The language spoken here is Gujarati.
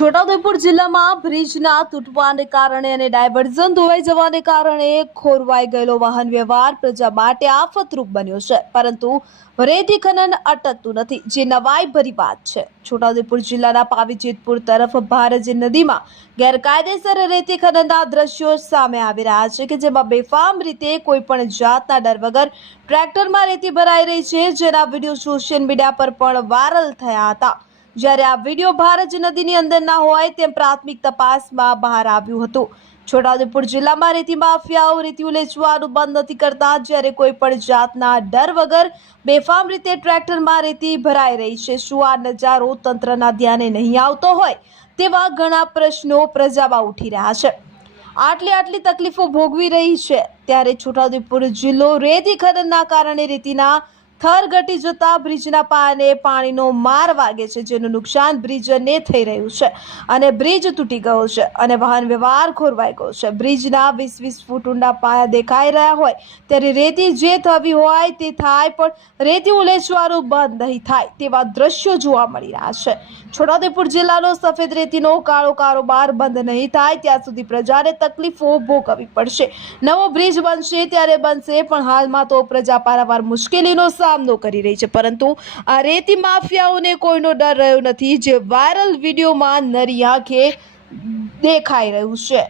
છોટાઉદેપુર જિલ્લામાં બ્રિજના તૂટવાને કારણે અને ડાયવર્ઝન ધોવાઈ જવાને કારણે ખોરવાઈ ગયેલો વાહન વ્યવહાર પ્રજા માટે આફતરૂપ બન્યો છે, પરંતુ રેતી ખનન અટકતું નથી, જે નવાઈ ભરી વાત છે। છોટાઉદેપુર જિલ્લાના પાવીજેતપુર તરફ ભારજ નદીમાં ગેરકાયદેસર રેતી ખનનના દ્રશ્યો સામે આવી રહ્યા છે કે જેમાં બેફામ રીતે કોઈ પણ જાતના ડર વગર ટ્રેક્ટરમાં રેતી ભરાઈ રહી છે, જેના વિડીયો સોશિયલ મીડિયા પર પણ વાયરલ થયા હતા। જ્યારે આ વિડીયો ભારજ નદીની અંદરના હોય તેમ પ્રાથમિક તપાસમાં બહાર આવ્યું હતું। છોટાઉદેપુર જિલ્લામાં રેતી માફિયાઓ રેતી ઉલેચવાનું બંધ નથી કરતા, જ્યારે કોઈ પણ જાતના ડર વગર બેફામ રીતે ટ્રેક્ટરમાં રેતી ભરાઈ રહી છે। શું આ નજારો તંત્રના ધ્યાને નહીં આવતો હોય તેવા ઘણા પ્રશ્નો પ્રજામાં ઉઠી રહ્યા છે। આટલી તકલીફો ભોગવી રહી છે ત્યારે છોટાઉદેપુર જિલ્લો રેતી ખનનના કારણે રેતીના થર ઘટી જતા બ્રિજના પાયાને પાણીનો માર વાગે છે, જેનું નુકસાન બ્રિજને થઈ રહ્યું છે અને બ્રિજ તૂટી ગયો છે અને વાહન વ્યવહાર ખોરવાઈ ગયો છે। બ્રિજના 20-20 ફૂટ ઊંડા પાયા દેખાઈ રહ્યા હોય ત્યારે રેતી જે થવી હોય તે થાય, પણ રેતી ઉલેચવાનું બંધ નહીં થાય તેવા દ્રશ્યો જોવા મળી રહ્યા છે। છોટાઉદેપુર જિલ્લાનો સફેદ રેતીનો કાળો કારોબાર બંધ નહીં થાય ત્યાં સુધી પ્રજાને તકલીફો ભોગવવી પડશે। નવો બ્રિજ બનશે ત્યારે બનશે, પણ હાલમાં તો પ્રજા પારાવાર મુશ્કેલીનો સામનો કરી રહી છે, પરંતુ આ રેતી માફિયાઓને કોઈનો ડર રહ્યો નથી, જે વાયરલ વિડીયોમાં નરી આંખે દેખાઈ રહ્યું છે।